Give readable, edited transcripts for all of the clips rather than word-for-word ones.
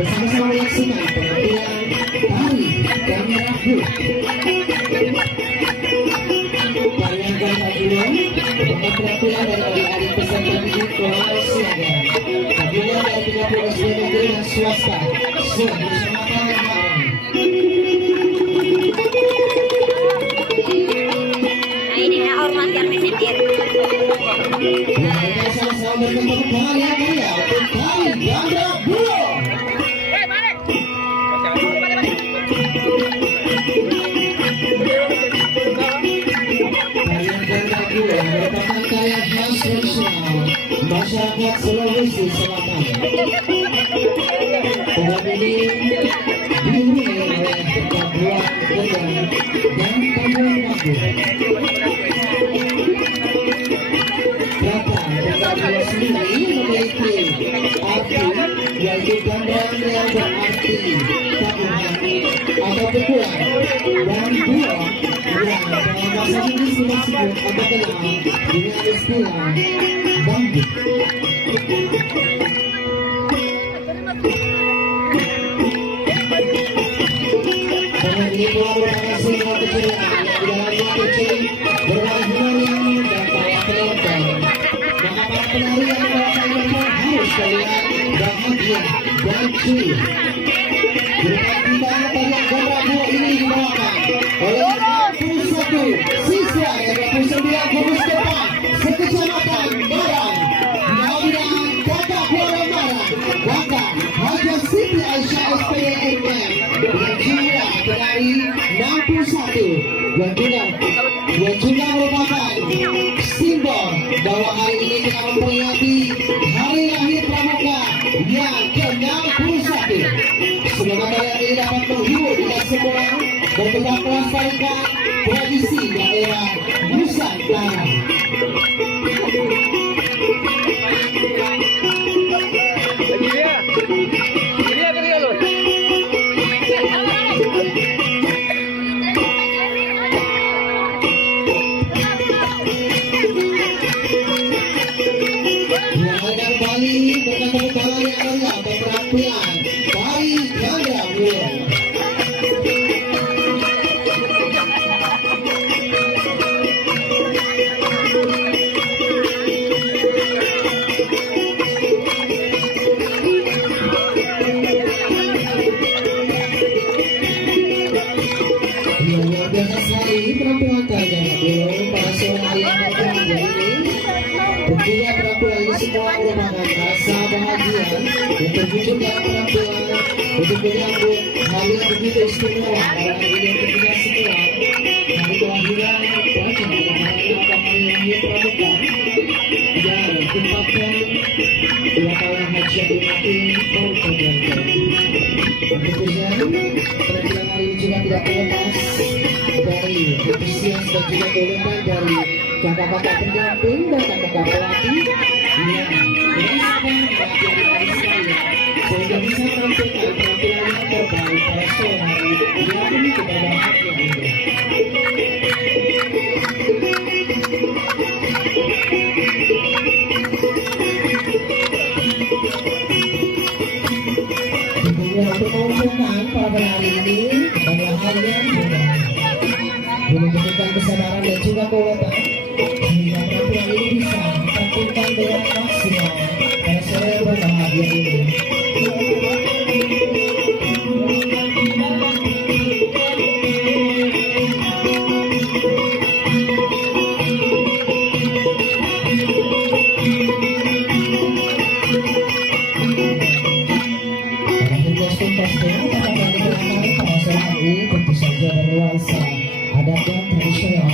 bersama-sama menyaksikan penampilan tari kamera blue. Tarian kamera blue dengan penampilan dari adik-adik peserta didik kelas siaga. Gabungan dari 30 SD negeri dan swasta. Bersama kawan-kawan. Ini na ormas yang mesindir. Sama-sama bertemu kembali ya. Tari kamera blue. Merupakan karya khas tradisional masyarakat Sulawesi Selatan. Program ini dihuni oleh Tabuan Gedang dan Tabuan Lagu. Tabuan sendiri memiliki arti yaitu gambaran yang berarti tabungan atau pukulan dan buah yang dalam bahasa Inggris disebut atau kenal dengan istilah bambu. Karena ini merupakan simbol keceriaan yang di dalamnya kecil berwarna hitam dan para penonton. Maka para penari yang membawakan mereka harus terlihat bahagia dan ceria. Bukan tidak tarian gambar buah ini dibawakan oleh 61 siswa dan 29 gugus depan sekecamatan Marang. Mudah-mudahan Kakak Kuala Marang, Kakak Haja Siti Aisyah SPDMM dengan jumlah penari 61 yang juga merupakan simbol bahwa hari ini kita memperingati hari lahir Pramuka yang ke-61. Semoga kalian ini dapat menghibur kita semua dan tetap melestarikan tradisi daerah Nusantara. Yang kembali bertemu kembali adalah penampilan tari ganda buah. Luar biasa sekali penampilan tari ganda buah pada sore hari yang berbahagia ini. Tentunya penampilan ini semua merupakan rasa bahagia yang terwujud dalam penampilan untuk menyambut hari yang begitu istimewa pada hari ini untuk kita semua. Hari kelahiran Praja pada hari ini atau hari lahir Pramuka yang ditempatkan di lapangan Haji Abdul Matin Kabupaten. Tentunya penampilan hari ini juga tidak terlepas dari antusias dan juga dorongan dari kakak-kakak pendamping dan kakak-kakak pelatih yang berusaha melatih adik saya sehingga bisa menampilkan penampilan yang terbaik pada sore hari yang ini kepada hati Anda. Tentunya untuk mengumpulkan para penari ini adalah hal yang mudah. Menunjukkan kesadaran dan juga kekuatan sehingga penampilan ini bisa ditampilkan dengan maksimal pada sore yang berbahagia ini. Tentu saja bernuansa adat dan tradisional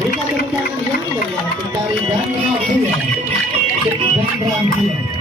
Berikan tepuk tangan yang meriah untuk Tari dan Berakhir.